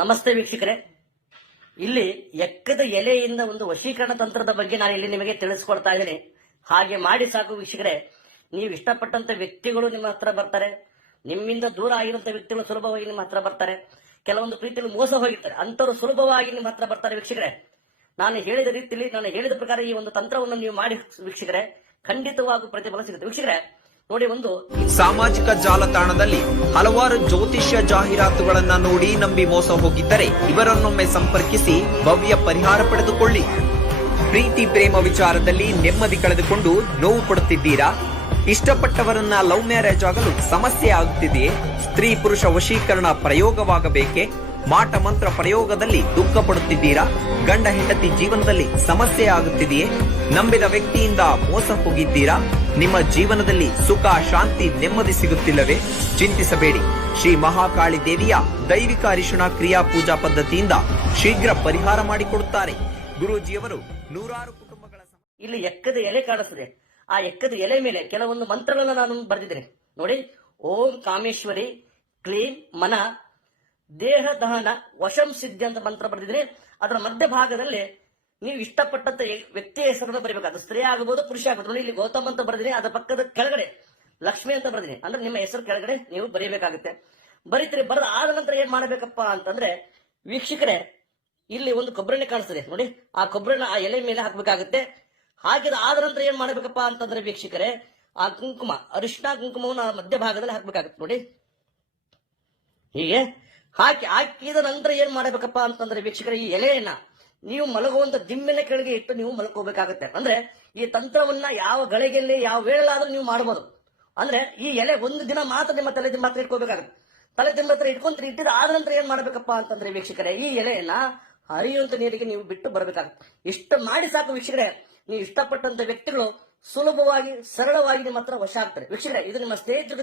ನಮಸ್ತೆ ವೀಕ್ಷಕರೇ. ಇಲ್ಲಿ ಎಕ್ಕದ ಎಲೆಯಿಂದ ಒಂದು ವಶೀಕರಣ ತಂತ್ರದ ಬಗ್ಗೆ ನಾನು ಇಲ್ಲಿ ನಿಮಗೆ ತಿಳಿಸ್ಕೊಡ್ತಾ ಇದ್ದೀನಿ. ಹಾಗೆ ಮಾಡಿ ಸಾಕು ವೀಕ್ಷಕರೇ. ನೀವು ಇಷ್ಟಪಟ್ಟಂತ ವ್ಯಕ್ತಿಗಳು ನಿಮ್ಮ ಹತ್ರ ಬರ್ತಾರೆ. ನಿಮ್ಮಿಂದ ದೂರ ಆಗಿರುವಂತ ವ್ಯಕ್ತಿಗಳು ಸುಲಭವಾಗಿ ನಿಮ್ಮ ಹತ್ರ ಬರ್ತಾರೆ. ಕೆಲವೊಂದು ಪ್ರೀತಿಯಲ್ಲಿ ಮೋಸ ಹೋಗಿರ್ತಾರೆ. ಅಂತವರು ಸುಲಭವಾಗಿ ನಿಮ್ಮ ಹತ್ರ ಬರ್ತಾರೆ ವೀಕ್ಷಕರೇ. ನಾನು ಹೇಳಿದ ರೀತಿಯಲ್ಲಿ, ನಾನು ಹೇಳಿದ ಪ್ರಕಾರ ಈ ಒಂದು ತಂತ್ರವನ್ನು ನೀವು ಮಾಡಿ ವೀಕ್ಷಕರೇ. ಖಂಡಿತವಾಗೂ ಪ್ರತಿಫಲ ಸಿಗುತ್ತೆ. ವೀಕ್ಷಕರೇ ನೋಡಿ ಒಂದು ಸಾಮಾಜಿಕ ಜಾಲತಾಣದಲ್ಲಿ ಹಲವಾರು ಜ್ಯೋತಿಷ್ಯ ಜಾಹೀರಾತುಗಳನ್ನ ನೋಡಿ ನಂಬಿ ಮೋಸ ಹೋಗಿದ್ದರೆ ಇವರನ್ನೊಮ್ಮೆ ಸಂಪರ್ಕಿಸಿ ಭವ್ಯ ಪರಿಹಾರ ಪಡೆದುಕೊಳ್ಳಿ. ಪ್ರೀತಿ ಪ್ರೇಮ ವಿಚಾರದಲ್ಲಿ ನೆಮ್ಮದಿ ಕಳೆದುಕೊಂಡು ನೋವು ಪಡುತ್ತಿದ್ದೀರಾ ಇಷ್ಟಪಟ್ಟವರನ್ನ ಲವ್ ಮ್ಯಾರೇಜ್ ಆಗಲು ಸಮಸ್ಯೆ ಆಗುತ್ತಿದೆಯೇ? ಸ್ತ್ರೀ ಪುರುಷ ವಶೀಕರಣ ಪ್ರಯೋಗವಾಗಬೇಕೆ? ಮಾಟ ಮಂತ್ರ ಪ್ರಯೋಗದಲ್ಲಿ ದುಃಖ ಪಡುತ್ತಿದ್ದೀರಾ? ಗಂಡ ಹೆಂಡತಿ ಜೀವನದಲ್ಲಿ ಸಮಸ್ಯೆ ಆಗುತ್ತಿದೆಯೇ? ನಂಬಿದ ವ್ಯಕ್ತಿಯಿಂದ ಮೋಸ ಹೋಗಿದ್ದೀರಾ? ನಿಮ್ಮ ಜೀವನದಲ್ಲಿ ಸುಖ, ಶಾಂತಿ ನೆಮ್ಮದಿ ಸಿಗುತ್ತಿಲ್ಲವೇ? ಚಿಂತಿಸಬೇಡಿ. ಶ್ರೀ ಮಹಾಕಾಳಿ ದೇವಿಯ ದೈವಿಕ ಅರಿಶಿಣ ಕ್ರಿಯಾ ಪೂಜಾ ಪದ್ಧತಿಯಿಂದ ಶೀಘ್ರ ಪರಿಹಾರ ಮಾಡಿಕೊಡುತ್ತಾರೆ. ಗುರೂಜಿಯವರು ನೂರಾರು ಕುಟುಂಬಗಳ ಇಲ್ಲಿ ಎಕ್ಕದ ಎಲೆ ಕಾಣಿಸ್ತದೆ. ಆ ಎಕ್ಕದ ಎಲೆ ಮೇಲೆ ಕೆಲವೊಂದು ಮಂತ್ರಗಳನ್ನು ನಾನು ಬರೆದಿದ್ದೇನೆ. ನೋಡಿ, ಓಂ ಕಾಮೇಶ್ವರಿ ಕ್ಲೀನ್ ಮನ ದೇಹ ದಹನ, ವಶಂ ಸಿದ್ಧಿ ಅಂತ ಮಂತ್ರ ಬರೆದಿದ್ರೆ ಅದರ ಮಧ್ಯಭಾಗದಲ್ಲಿ ನೀವು ಇಷ್ಟಪಟ್ಟಂತ ವ್ಯಕ್ತಿಯ ಹೆಸರನ್ನು ಬರೀಬೇಕು. ಅದು ಸ್ತ್ರೀ ಆಗಬಹುದು, ಪುರುಷ ಆಗಬಹುದು. ಇಲ್ಲಿ ಗೌತಮ್ ಅಂತ ಬರೆದಿನಿ ಅದರ ಪಕ್ಕದ ಕೆಳಗಡೆ, ಲಕ್ಷ್ಮಿ ಅಂತ ಬರೆದಿನಿ ಅಂದ್ರೆ ನಿಮ್ಮ ಹೆಸರು ಕೆಳಗಡೆ ನೀವು ಬರೀಬೇಕಾಗುತ್ತೆ. ಬರೀತೀರಿ, ಬರೆದ ಆದ ನಂತರ ಏನ್ ಮಾಡಬೇಕಪ್ಪ ಅಂತಂದ್ರೆ, ವೀಕ್ಷಕರೇ, ಇಲ್ಲಿ ಒಂದು ಕೊಬ್ಬರಿಣೆ ಕಾಣಿಸ್ತದೆ. ನೋಡಿ, ಆ ಕೊಬ್ಬರಿನ ಆ ಎಲೆ ಮೇಲೆ ಹಾಕಬೇಕಾಗುತ್ತೆ. ಹಾಕಿದ ಆದ ನಂತರ ಏನ್ ಮಾಡ್ಬೇಕಪ್ಪ ಅಂತಂದ್ರೆ ವೀಕ್ಷಕರೇ, ಆ ಕುಂಕುಮ, ಅರಿಶಿನ ಕುಂಕುಮವನ್ನು ಮಧ್ಯಭಾಗದಲ್ಲಿ ಹಾಕ್ಬೇಕಾಗುತ್ತೆ. ನೋಡಿ, ಹೀಗೆ. ಹಾಕಿ ಹಾಕಿದ ನಂತರ ಏನ್ ಮಾಡಬೇಕಪ್ಪ ಅಂತಂದ್ರೆ ವೀಕ್ಷಕರ, ಈ ಎಲೆಯನ್ನ ನೀವು ಮಲಗುವಂತ ದಿಮ್ಮಿನ ಕೆಳಗೆ ಇಟ್ಟು ನೀವು ಮಲ್ಕೋಬೇಕಾಗುತ್ತೆ ಅಂದ್ರೆ ಈ ತಂತ್ರವನ್ನ ಯಾವ ಗಳಿಗೆಯಲ್ಲಿ, ಯಾವ ವೇಳೆಲಾದ್ರೂ ನೀವು ಮಾಡಬಹುದು ಅಂದ್ರೆ ಈ ಎಲೆ ಒಂದು ದಿನ ಮಾತ್ರ ನಿಮ್ಮ ತಲೆ ದಿಂಬತ್ರ ಇಟ್ಕೋಬೇಕಾಗುತ್ತೆ. ತಲೆ ದಿಂಬತ್ರ ಇಟ್ಕೊಂತ ಇಟ್ಟಿದ ಆದ ನಂತರ ಏನ್ ಮಾಡ್ಬೇಕಪ್ಪ ಅಂತಂದ್ರೆ ವೀಕ್ಷಕರೇ, ಈ ಎಲೆಯನ್ನ ಹರಿಯುವಂತ ನೀರಿಗೆ ನೀವು ಬಿಟ್ಟು ಬರಬೇಕಾಗುತ್ತೆ. ಇಷ್ಟು ಮಾಡಿ ಸಾಕು ವೀಕ್ಷಕರೇ. ನೀವು ಇಷ್ಟಪಟ್ಟಂತ ವ್ಯಕ್ತಿಗಳು ಸುಲಭವಾಗಿ, ಸರಳವಾಗಿ ನಿಮ್ಮ ಹತ್ರ ವಶ ಆಗ್ತಾರೆ. ವೀಕ್ಷಕರೇ, ಇದು ನಿಮ್ಮ ಸ್ನೇಹಿತರ